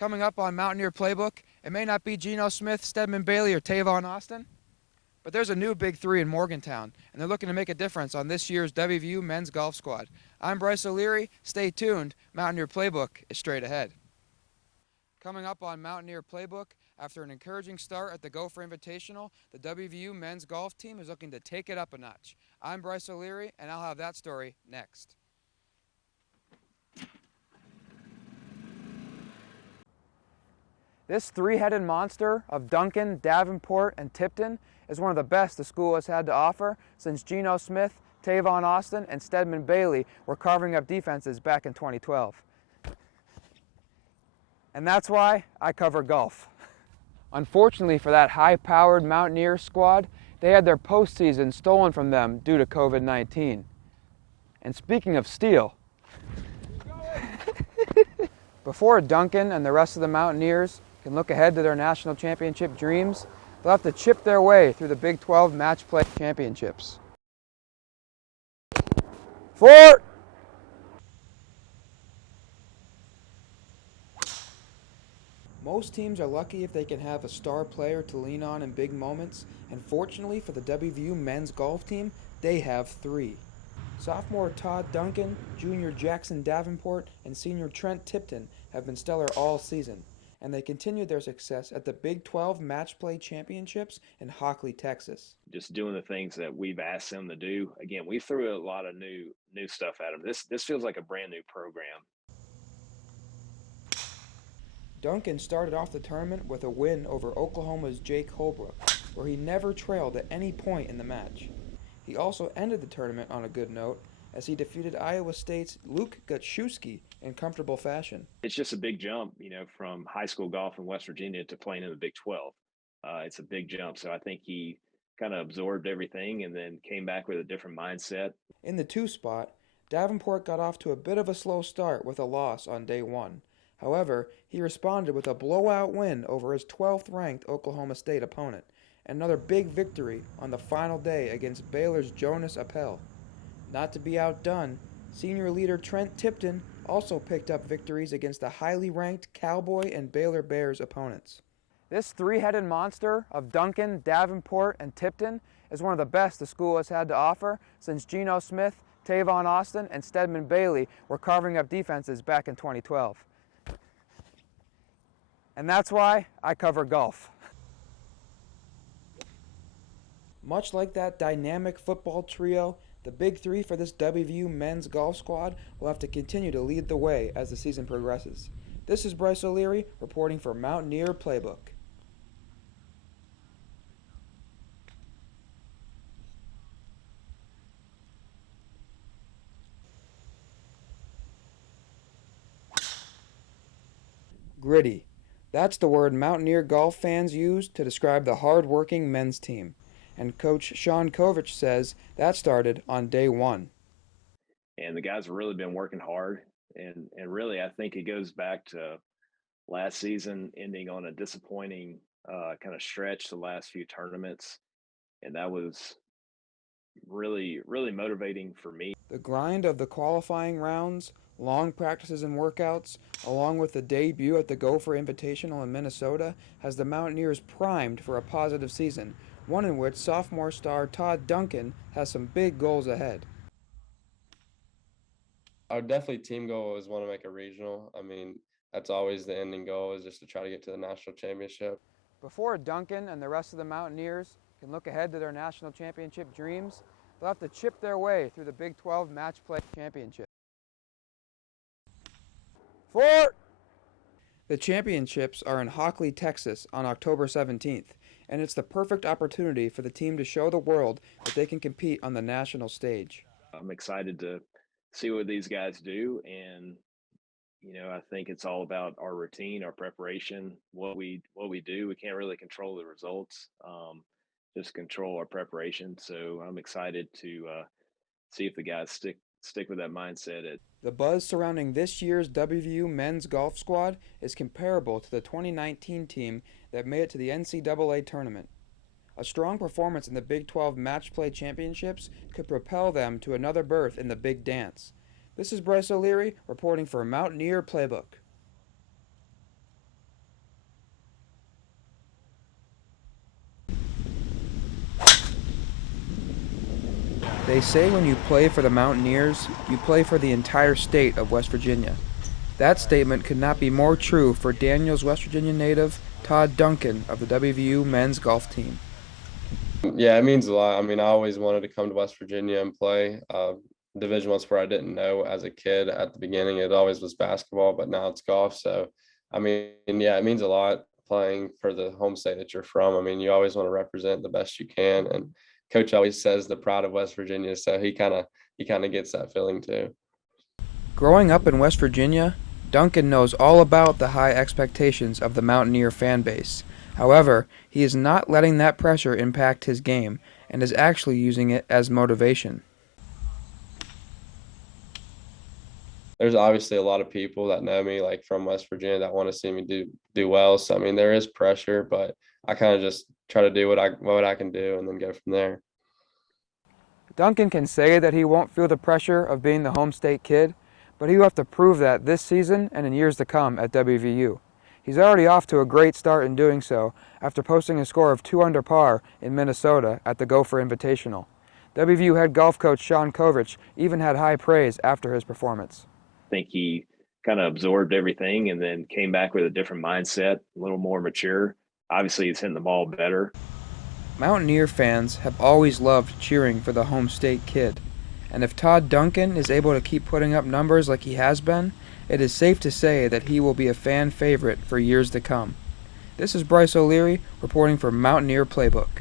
Coming up on Mountaineer Playbook, it may not be Geno Smith, Stedman Bailey, or Tavon Austin, but there's a new Big Three in Morgantown, and they're looking to make a difference on this year's WVU men's golf squad. I'm Bryce O'Leary. Stay tuned. Mountaineer Playbook is straight ahead. Coming up on Mountaineer Playbook, after an encouraging start at the Gopher Invitational, the WVU men's golf team is looking to take it up a notch. I'm Bryce O'Leary, and I'll have that story next. This three-headed monster of Duncan, Davenport, and Tipton is one of the best the school has had to offer since Geno Smith, Tavon Austin, and Stedman Bailey were carving up defenses back in 2012. And that's why I cover golf. Unfortunately for that high-powered Mountaineer squad, they had their postseason stolen from them due to COVID-19. And speaking of steal, before Duncan and the rest of the Mountaineers can look ahead to their national championship dreams, they'll have to chip their way through the Big 12 Match Play Championships. Fort! Most teams are lucky if they can have a star player to lean on in big moments, and fortunately for the WVU men's golf team, they have three. Sophomore Todd Duncan, junior Jackson Davenport, and senior Trent Tipton have been stellar all season, and they continued their success at the Big 12 Match Play Championships in Hockley, Texas. Just doing the things that we've asked them to do. Again, we threw a lot of new stuff at them. This feels like a brand new program. Duncan started off the tournament with a win over Oklahoma's Jake Holbrook, where he never trailed at any point in the match. He also ended the tournament on a good note as he defeated Iowa State's Luke Gutschewski in comfortable fashion. It's just a big jump, from high school golf in West Virginia to playing in the Big 12. It's a big jump, so I think he kind of absorbed everything and then came back with a different mindset. In the 2 spot, Davenport got off to a bit of a slow start with a loss on day 1. However, he responded with a blowout win over his 12th-ranked Oklahoma State opponent, and another big victory on the final day against Baylor's Jonas Appel. Not to be outdone, senior leader Trent Tipton also picked up victories against the highly ranked Cowboy and Baylor Bears opponents. This three-headed monster of Duncan, Davenport, and Tipton is one of the best the school has had to offer since Geno Smith, Tavon Austin, and Stedman Bailey were carving up defenses back in 2012. And that's why I cover golf. Much like that dynamic football trio, the Big Three for this WVU men's golf squad will have to continue to lead the way as the season progresses. This is Bryce O'Leary reporting for Mountaineer Playbook. Gritty. That's the word Mountaineer golf fans use to describe the hard-working men's team. And Coach Sean Kovich says that started on day 1. And the guys have really been working hard. And really, I think it goes back to last season ending on a disappointing kind of stretch the last few tournaments. And that was really, really motivating for me. The grind of the qualifying rounds, long practices and workouts, along with the debut at the Gopher Invitational in Minnesota, has the Mountaineers primed for a positive season, one in which sophomore star Todd Duncan has some big goals ahead. Our definitely team goal is want to make a regional. I mean, that's always the ending goal, is just to try to get to the national championship. Before Duncan and the rest of the Mountaineers can look ahead to their national championship dreams, they'll have to chip their way through the Big 12 Match Play Championship. Fort! The championships are in Hockley, Texas on October 17th, and it's the perfect opportunity for the team to show the world that they can compete on the national stage. I'm excited to see what these guys do, and I think it's all about our routine, our preparation, what we do. We can't really control the results, just control our preparation. So I'm excited to see if the guys stick with that mindset. The buzz surrounding this year's WVU men's golf squad is comparable to the 2019 team that made it to the NCAA tournament. A strong performance in the Big 12 Match Play Championships could propel them to another berth in the Big Dance. This is Bryce O'Leary reporting for Mountaineer Playbook. They say when you play for the Mountaineers, you play for the entire state of West Virginia. That statement could not be more true for Daniels West Virginia native Todd Duncan of the WVU men's golf team. Yeah, it means a lot. I mean, I always wanted to come to West Virginia and play. Division one sport I didn't know as a kid at the beginning. It always was basketball, but now it's golf. So, I mean, yeah, it means a lot playing for the home state that you're from. I mean, you always want to represent the best you can. And coach always says the pride of West Virginia. So he kind of gets that feeling too. Growing up in West Virginia, Duncan knows all about the high expectations of the Mountaineer fan base. However, he is not letting that pressure impact his game and is actually using it as motivation. There's obviously a lot of people that know me, like from West Virginia, that want to see me do well. So I mean, there is pressure, but I kind of just try to do what I can do and then go from there. Duncan can say that he won't feel the pressure of being the home state kid, but he will have to prove that this season and in years to come at WVU. He's already off to a great start in doing so after posting a score of 2 under par in Minnesota at the Gopher Invitational. WVU head golf coach Sean Kovich even had high praise after his performance. I think he kind of absorbed everything and then came back with a different mindset, a little more mature. Obviously, he's hitting the ball better. Mountaineer fans have always loved cheering for the home state kid, and if Todd Duncan is able to keep putting up numbers like he has been, it is safe to say that he will be a fan favorite for years to come. This is Bryce O'Leary reporting for Mountaineer Playbook.